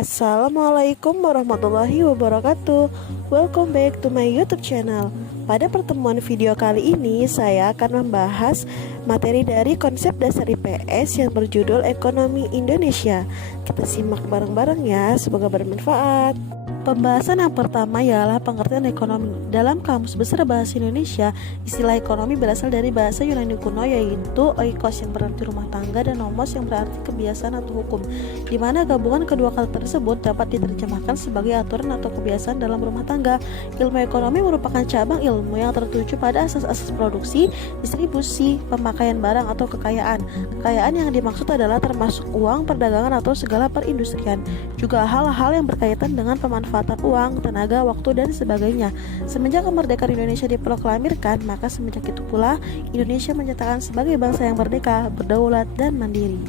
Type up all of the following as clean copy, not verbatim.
Assalamualaikum warahmatullahi wabarakatuh. Welcome back to my YouTube channel. Pada pertemuan video kali ini saya akan membahas materi dari konsep dasar IPS yang berjudul Ekonomi Indonesia. Kita simak bareng-bareng ya, semoga bermanfaat. Pembahasan yang pertama ialah pengertian ekonomi. Dalam Kamus Besar Bahasa Indonesia, istilah ekonomi berasal dari bahasa Yunani kuno, yaitu oikos yang berarti rumah tangga dan nomos yang berarti kebiasaan atau hukum, di mana gabungan kedua kata tersebut dapat diterjemahkan sebagai aturan atau kebiasaan dalam rumah tangga. Ilmu ekonomi merupakan cabang ilmu yang tertuju pada asas-asas produksi, distribusi, pemakaian barang atau kekayaan. Kekayaan yang dimaksud adalah termasuk uang, perdagangan atau segala perindustrian, juga hal-hal yang berkaitan dengan pemanfaatan uang, tenaga, waktu, dan sebagainya. Semenjak kemerdekaan Indonesia diproklamirkan, maka semenjak itu pula Indonesia menyatakan sebagai bangsa yang merdeka, berdaulat, dan mandiri.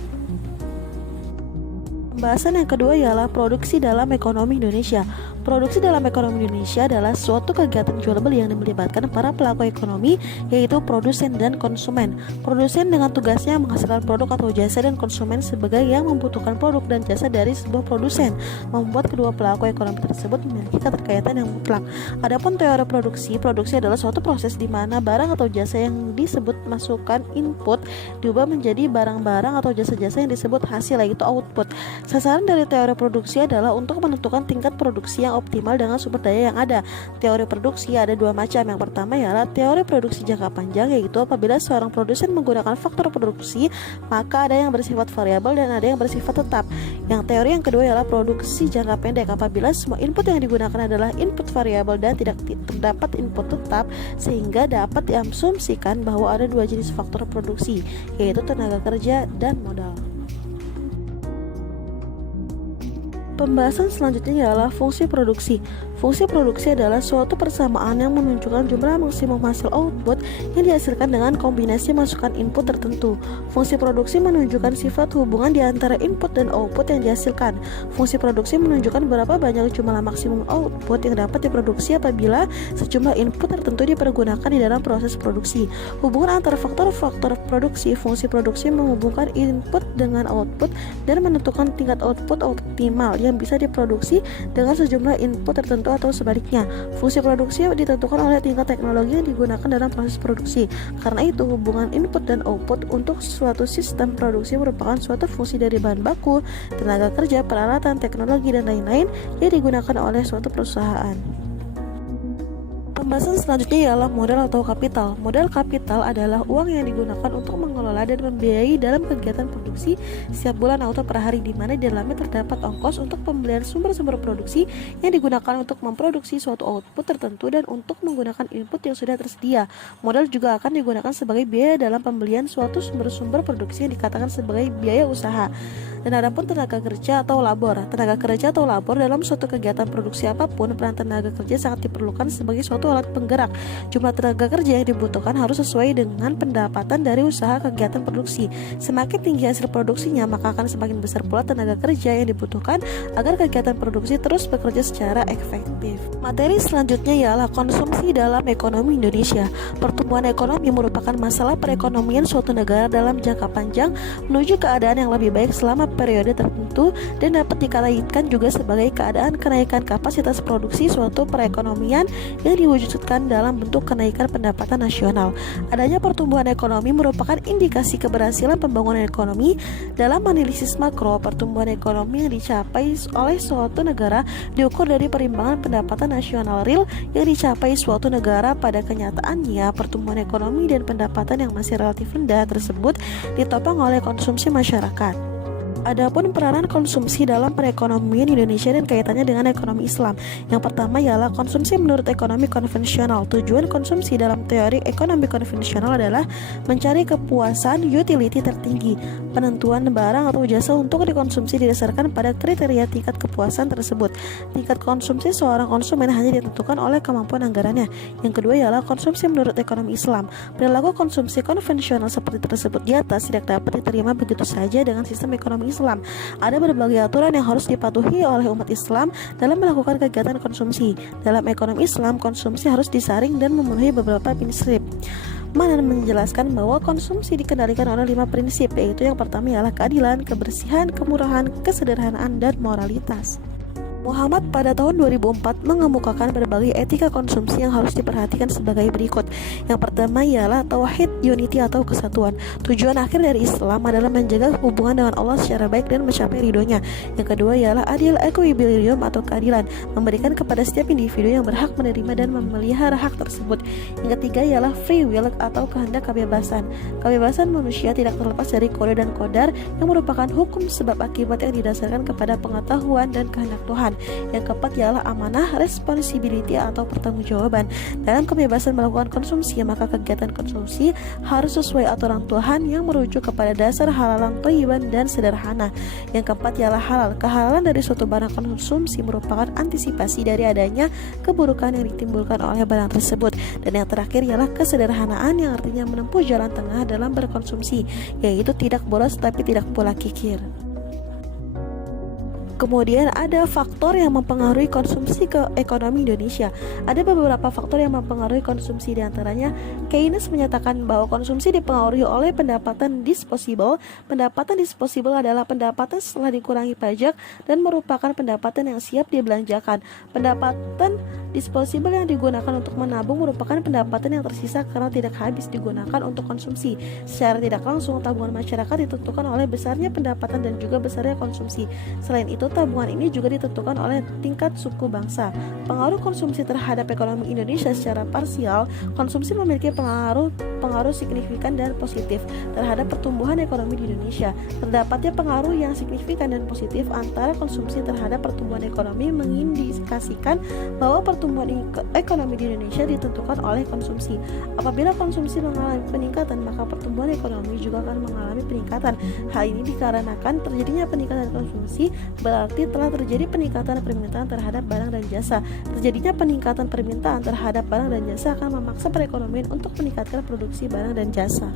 Pembahasan yang kedua ialah produksi dalam ekonomi Indonesia. Produksi dalam ekonomi Indonesia adalah suatu kegiatan jual beli yang melibatkan para pelaku ekonomi, yaitu produsen dan konsumen. Produsen dengan tugasnya menghasilkan produk atau jasa, dan konsumen sebagai yang membutuhkan produk dan jasa dari sebuah produsen, membuat kedua pelaku ekonomi tersebut memiliki keterkaitan yang mutlak. Adapun teori produksi adalah suatu proses di mana barang atau jasa yang disebut masukan input diubah menjadi barang-barang atau jasa-jasa yang disebut hasil, yaitu output. Sasaran dari teori produksi adalah untuk menentukan tingkat produksi yang optimal dengan sumber daya yang ada. Teori produksi ada dua macam. Yang pertama ialah teori produksi jangka panjang, yaitu apabila seorang produsen menggunakan faktor produksi, maka ada yang bersifat variabel dan ada yang bersifat tetap. Yang teori yang kedua ialah produksi jangka pendek, apabila semua input yang digunakan adalah input variabel dan tidak terdapat input tetap, sehingga dapat diasumsikan bahwa ada dua jenis faktor produksi, yaitu tenaga kerja dan modal. Pembahasan selanjutnya ialah fungsi produksi. Fungsi produksi adalah suatu persamaan yang menunjukkan jumlah maksimum hasil output yang dihasilkan dengan kombinasi masukan input tertentu. Fungsi produksi menunjukkan sifat hubungan di antara input dan output yang dihasilkan. Fungsi produksi menunjukkan berapa banyak jumlah maksimum output yang dapat diproduksi apabila sejumlah input tertentu dipergunakan di dalam proses produksi. Hubungan antara faktor-faktor produksi. Fungsi produksi menghubungkan input dengan output dan menentukan tingkat output optimal yang bisa diproduksi dengan sejumlah input tertentu atau sebaliknya. Fungsi produksi ditentukan oleh tingkat teknologi yang digunakan dalam proses produksi. Karena itu, hubungan input dan output untuk suatu sistem produksi merupakan suatu fungsi dari bahan baku, tenaga kerja, peralatan, teknologi, dan lain-lain yang digunakan oleh suatu perusahaan. Pembahasan selanjutnya ialah modal atau kapital. Modal kapital adalah uang yang digunakan untuk mengelola dan membiayai dalam kegiatan produksi setiap bulan atau per hari, di mana di dalamnya terdapat ongkos untuk pembelian sumber-sumber produksi yang digunakan untuk memproduksi suatu output tertentu dan untuk menggunakan input yang sudah tersedia. Modal juga akan digunakan sebagai biaya dalam pembelian suatu sumber-sumber produksi yang dikatakan sebagai biaya usaha. Dan adapun tenaga kerja atau labor. Tenaga kerja atau labor dalam suatu kegiatan produksi apapun, peran tenaga kerja sangat diperlukan sebagai suatu alat penggerak. Jumlah tenaga kerja yang dibutuhkan harus sesuai dengan pendapatan dari usaha kegiatan produksi. Semakin tinggi hasil produksinya, maka akan semakin besar pula tenaga kerja yang dibutuhkan agar kegiatan produksi terus bekerja secara efektif. Materi selanjutnya ialah konsumsi dalam ekonomi Indonesia. Pertumbuhan ekonomi merupakan masalah perekonomian suatu negara dalam jangka panjang menuju keadaan yang lebih baik selama periode tertentu, dan dapat dikaitkan juga sebagai keadaan kenaikan kapasitas produksi suatu perekonomian yang diwujudkan dalam bentuk kenaikan pendapatan nasional. Adanya pertumbuhan ekonomi merupakan indikasi keberhasilan pembangunan ekonomi. Dalam analisis makro, pertumbuhan ekonomi yang dicapai oleh suatu negara diukur dari perimbangan pendapatan nasional real yang dicapai suatu negara. Pada kenyataannya, pertumbuhan ekonomi dan pendapatan yang masih relatif rendah tersebut ditopang oleh konsumsi masyarakat. Adapun peranan konsumsi dalam perekonomian Indonesia dan kaitannya dengan ekonomi Islam. Yang pertama ialah konsumsi menurut ekonomi konvensional. Tujuan konsumsi dalam teori ekonomi konvensional adalah mencari kepuasan utility tertinggi. Penentuan barang atau jasa untuk dikonsumsi didasarkan pada kriteria tingkat kepuasan tersebut. Tingkat konsumsi seorang konsumen hanya ditentukan oleh kemampuan anggarannya. Yang kedua ialah konsumsi menurut ekonomi Islam. Perilaku konsumsi konvensional seperti tersebut di atas tidak dapat diterima begitu saja dengan sistem ekonomi Islam. Ada berbagai aturan yang harus dipatuhi oleh umat Islam dalam melakukan kegiatan konsumsi. Dalam ekonomi Islam, konsumsi harus disaring dan memenuhi beberapa prinsip. Mana menjelaskan bahwa konsumsi dikendalikan oleh 5 prinsip, yaitu yang pertama ialah keadilan, kebersihan, kemurahan, kesederhanaan, dan moralitas. Muhammad pada tahun 2004 mengemukakan berbagai etika konsumsi yang harus diperhatikan sebagai berikut. Yang pertama ialah tauhid, unity atau kesatuan. Tujuan akhir dari Islam adalah menjaga hubungan dengan Allah secara baik dan mencapai ridhonya. Yang kedua ialah adil, equilibrium atau keadilan, memberikan kepada setiap individu yang berhak menerima dan memelihara hak tersebut. Yang ketiga ialah free will atau kehendak kebebasan. Kebebasan manusia tidak terlepas dari kode dan kodar yang merupakan hukum sebab akibat yang didasarkan kepada pengetahuan dan kehendak Tuhan. Yang keempat ialah amanah, responsibility atau pertanggungjawaban. Dalam kebebasan melakukan konsumsi, maka kegiatan konsumsi harus sesuai aturan Tuhan yang merujuk kepada dasar halalan, thayyiban, dan sederhana. Yang keempat ialah halal. Kehalalan dari suatu barang konsumsi merupakan antisipasi dari adanya keburukan yang ditimbulkan oleh barang tersebut. Dan yang terakhir ialah kesederhanaan, yang artinya menempuh jalan tengah dalam berkonsumsi, yaitu tidak boros tapi tidak pula kikir. Kemudian ada faktor yang mempengaruhi konsumsi ke ekonomi Indonesia. Ada beberapa faktor yang mempengaruhi konsumsi, diantaranya Keynes menyatakan bahwa konsumsi dipengaruhi oleh pendapatan disposable. Pendapatan disposable adalah pendapatan setelah dikurangi pajak dan merupakan pendapatan yang siap dibelanjakan. Pendapatan disposable yang digunakan untuk menabung merupakan pendapatan yang tersisa karena tidak habis digunakan untuk konsumsi. Secara tidak langsung, tabungan masyarakat ditentukan oleh besarnya pendapatan dan juga besarnya konsumsi. Selain itu, tabungan ini juga ditentukan oleh tingkat suku bangsa. Pengaruh konsumsi terhadap ekonomi Indonesia secara parsial, konsumsi memiliki pengaruh signifikan dan positif terhadap pertumbuhan ekonomi di Indonesia. Terdapatnya pengaruh yang signifikan dan positif antara konsumsi terhadap pertumbuhan ekonomi mengindikasikan bahwa pertumbuhan ekonomi di Indonesia ditentukan oleh konsumsi. Apabila konsumsi mengalami peningkatan, maka pertumbuhan ekonomi juga akan mengalami peningkatan. Hal ini dikarenakan terjadinya peningkatan konsumsi berarti telah terjadi peningkatan permintaan terhadap barang dan jasa. Terjadinya peningkatan permintaan terhadap barang dan jasa akan memaksa perekonomian untuk meningkatkan produksi barang dan jasa.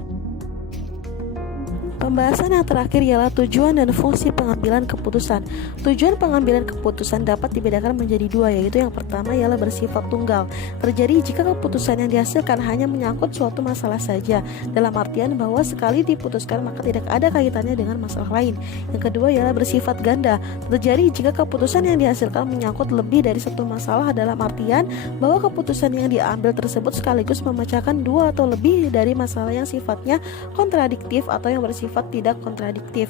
Pembahasan yang terakhir ialah tujuan dan fungsi pengambilan keputusan. Tujuan pengambilan keputusan dapat dibedakan menjadi dua, yaitu yang pertama ialah bersifat tunggal. Terjadi jika keputusan yang dihasilkan hanya menyangkut suatu masalah saja, dalam artian bahwa sekali diputuskan maka tidak ada kaitannya dengan masalah lain. Yang kedua ialah bersifat ganda. Terjadi jika keputusan yang dihasilkan menyangkut lebih dari satu masalah, dalam artian bahwa keputusan yang diambil tersebut sekaligus memecahkan dua atau lebih dari masalah yang sifatnya kontradiktif atau yang bersifat tidak kontradiktif.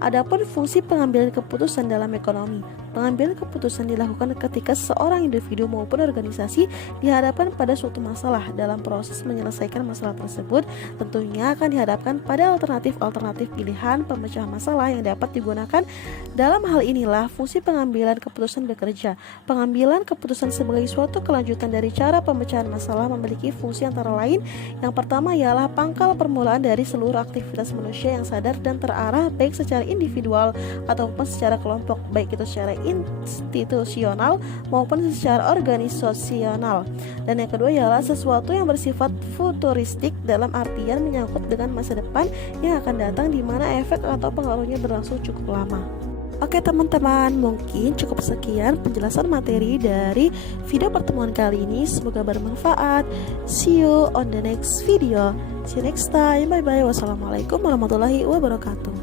Adapun fungsi pengambilan keputusan dalam ekonomi. Pengambilan keputusan dilakukan ketika seorang individu maupun organisasi dihadapkan pada suatu masalah. Dalam proses menyelesaikan masalah tersebut, tentunya akan dihadapkan pada alternatif pilihan pemecah masalah yang dapat digunakan. Dalam hal inilah fungsi pengambilan keputusan bekerja. Pengambilan keputusan sebagai suatu kelanjutan dari cara pemecahan masalah memiliki fungsi antara lain. Yang pertama ialah pangkal permulaan dari seluruh aktivitas manusia yang sadar dan terarah, baik secara individual ataupun secara kelompok, baik itu secara institusional maupun secara organisasional. Dan yang kedua ialah sesuatu yang bersifat futuristik, dalam artian menyangkut dengan masa depan yang akan datang, di mana efek atau pengaruhnya berlangsung cukup lama. Oke teman-teman, mungkin cukup sekian penjelasan materi dari video pertemuan kali ini. Semoga bermanfaat. See you on the next video. See you next time. Bye bye. Wassalamualaikum warahmatullahi wabarakatuh.